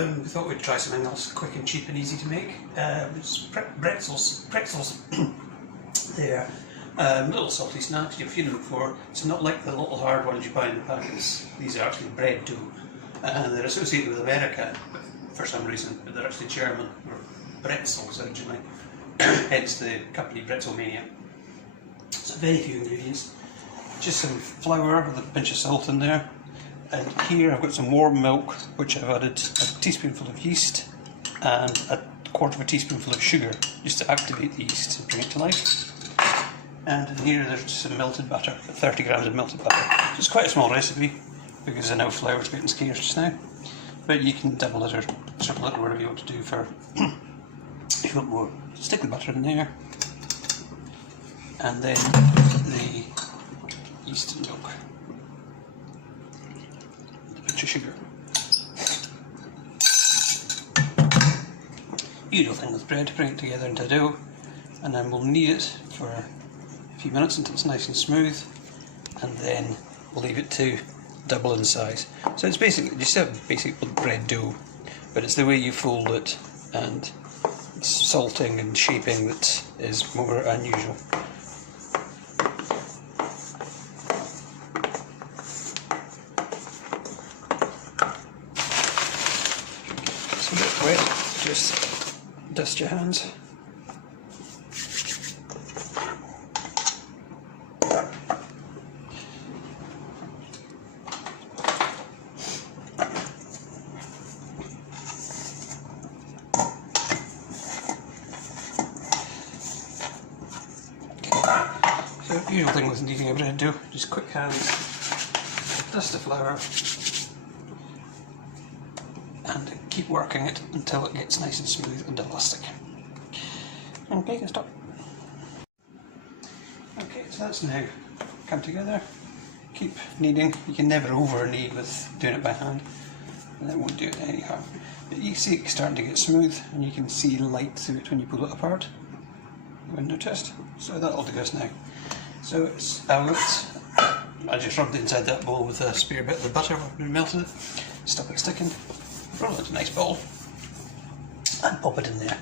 We thought we'd try something else quick and cheap and easy to make. It's pretzels. They're little salty snacks. You've seen them before. It's not like the little hard ones you buy in the packets. These are actually bread dough, and they're associated with America for some reason, but they're actually German, or Pretzels originally, hence the company Pretzelmania. So very few ingredients, just some flour with a pinch of salt in there, and here I've got some warm milk which I've added a teaspoonful of yeast and a quarter of a teaspoonful of sugar just to activate the yeast and bring it to life. And in here there's some melted butter, 30 grams of melted butter. So it's quite a small recipe because I know flour's getting scarce just now, but you can double it or triple it or whatever you want to do for if you want more. Stick the butter in there, and then the yeast and milk, and a pinch of sugar. Usual thing with bread, bring it together into a dough, and then we'll knead it for a few minutes until it's nice and smooth, and then we'll leave it to double in size. So it's basically just a basic bread dough, but it's the way you fold it and salting and shaping that is more unusual. It's a bit wet, just dust your hands. So the usual thing with kneading a bread dough, just quick hands, dust the flour, and keep working it until it gets nice and smooth and elastic. Okay, can stop. Okay, so that's now come together. Keep kneading. You can never over knead with doing it by hand, and that won't do it any harm. But you see it's starting to get smooth, and you can see light through it when you pull it apart. Window test. So that'll do us now. So it's out. I just rubbed it inside that bowl with a spare bit of the butter when we melted it. Stop it sticking. Roll it into a nice ball and pop it in there.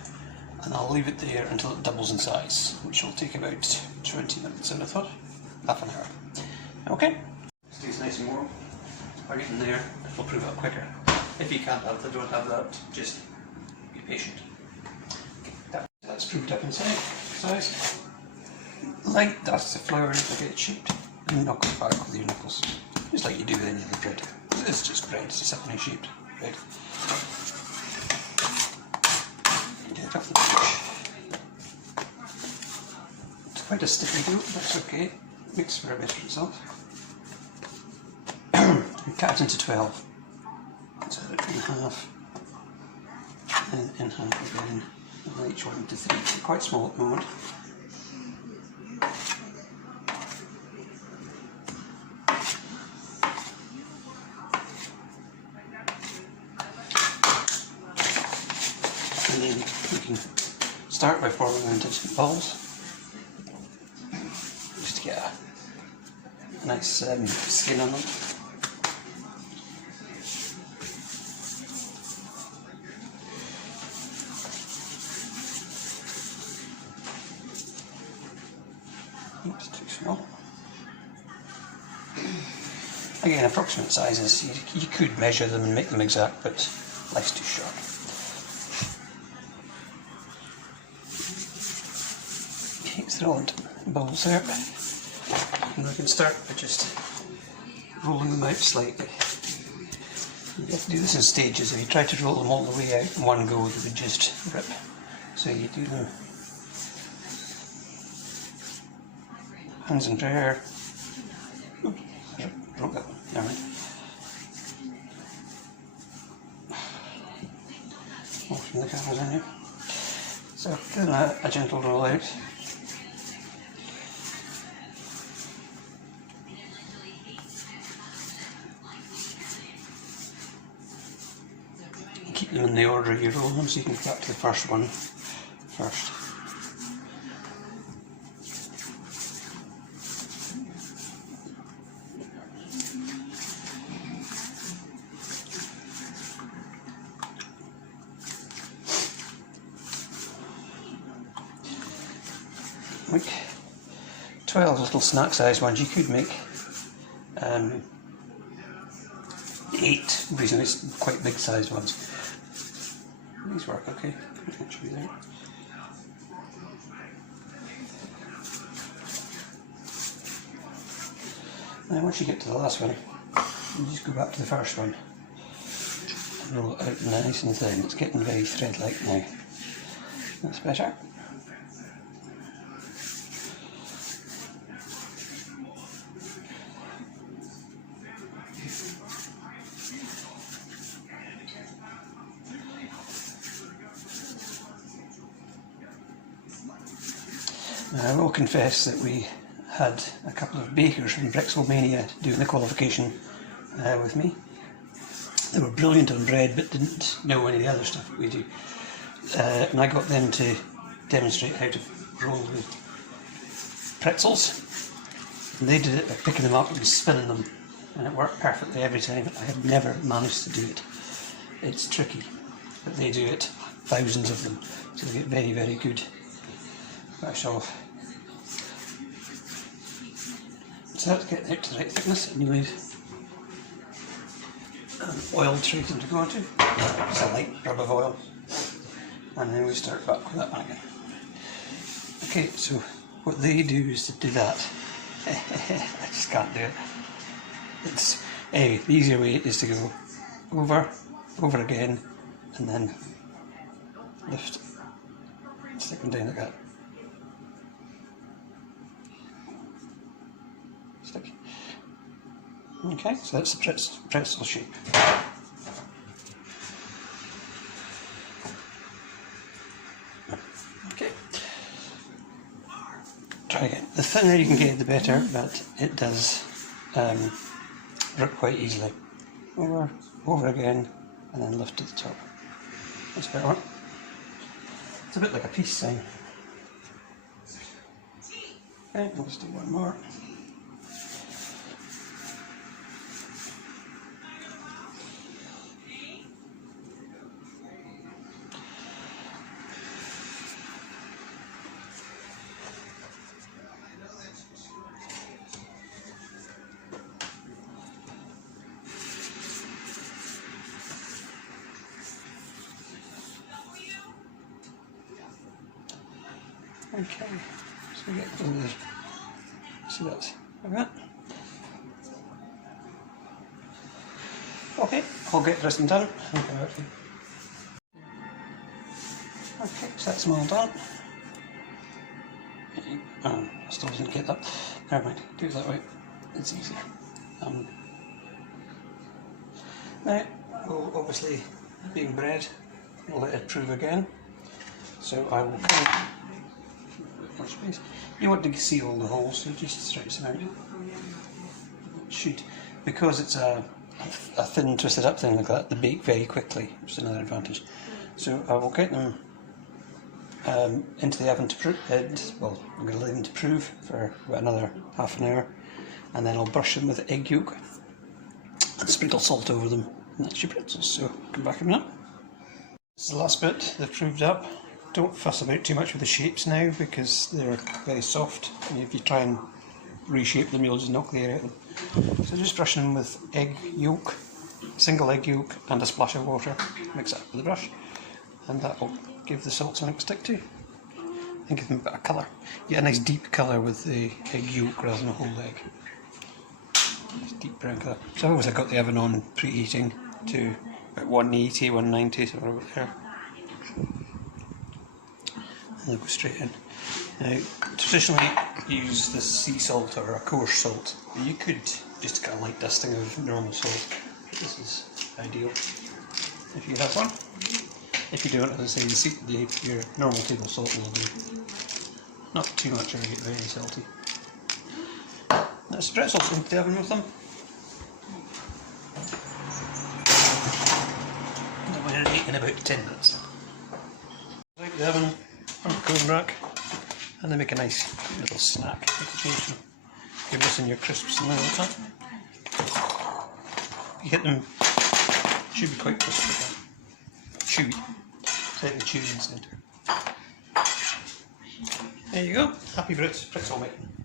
And I'll leave it there until it doubles in size, which will take about 20 minutes, and I thought half an hour. Okay. Stays nice and warm. Plug it in there. It'll prove up quicker. If you can't have that, don't have that. Just be patient. Okay. That's proved up inside. Size. Light dust the flour to get it shaped, and knock it back with your knuckles, just like you do with any other bread. It's just bread, it's a separately shaped bread. Get it off the bench. It's quite a sticky dough, but that's okay. Makes for a better result. And cut it into 12. So in half, and in half again, and each one into 3. Quite small at the moment. And then we can start by forming them into balls, just to get a nice skin on them. Oops, too small. Again, approximate sizes. You could measure them and make them exact, but life's too short. Throw into balls there, and we can start by just rolling them out slightly. You have to do this in stages. If you try to roll them all the way out in one go, they would just rip. So you do them hands in prayer. Oops, I broke that one. Never mind. From the cameras in here. So give them a gentle roll out. Keep them in the order you roll them, so you can get back to the first one first. like 12 little snack sized ones. You could make 8 reasonably quite big sized ones. These work okay. That should be there. Now once you get to the last one, you just go back to the first one and roll it out nice and thin. It's getting very thread-like now. That's better. I will confess that we had a couple of bakers from Pretzel Mania doing the qualification with me. They were brilliant on bread but didn't know any of the other stuff that we do. And I got them to demonstrate how to roll the pretzels. And they did it by picking them up and spinning them, and it worked perfectly every time. I have never managed to do it. It's tricky, but they do it, thousands of them, so they get very, very good. But I shall start to get out to the right thickness, and you leave an oil tray for them to go onto, just a light rub of oil, and then we start back with that one again. Okay, so what they do is to do that. I just can't do it. It's anyway, the easier way is to go over again, and then lift, stick them down like that. Stick. Okay, so that's the pretzel shape. Okay. Try again. The thinner you can get, the better, but it does rip quite easily. Over again, and then lift to the top. That's better one. It's a bit like a peace sign. Okay, let's do one more. Okay, so we get the, see that's like that. Okay, I'll get the rest of them done. Okay, so that's them all done. I still didn't get that. Never mind, do it that way. It's easier. Now, we'll obviously, being bread, we'll let it prove again. So I will come. Space. You want to see all the holes, so just stretch them out. Should, because it's a thin, twisted up thing like that, they bake very quickly, which is another advantage. So I will get them into the oven to prove. Well, I'm going to leave them to prove for about another half an hour, and then I'll brush them with egg yolk and sprinkle salt over them, and that's your pretzels. So come back in a minute. This is the last bit. They've proved up. Don't fuss about too much with the shapes now because they're very soft, and if you try and reshape them you'll just knock the air out of them. So just brushing them with egg yolk, single egg yolk and a splash of water. Mix it up with the brush, and that will give the salt something to stick to and give them a bit of colour. You get a nice deep colour with the egg yolk rather than a whole egg. Nice deep brown colour. So I've always got the oven on preheating to about 180, 190, so we're over there. They'll go straight in. Now, traditionally use the sea salt or a coarse salt. You could just get a light dusting of normal salt. This is ideal if you have one. If you don't, as I say, your normal table salt will do. Not too much or you get very salty. That's the pretzels into the oven with them. And we're going to eat in about 10 minutes. Out the oven. On the cone rack, and they make a nice little snack. You're missing your crisps and all that. You hit them, should be quite crispy. Chewy, slightly chewy inside. There you go. Happy pretzel making.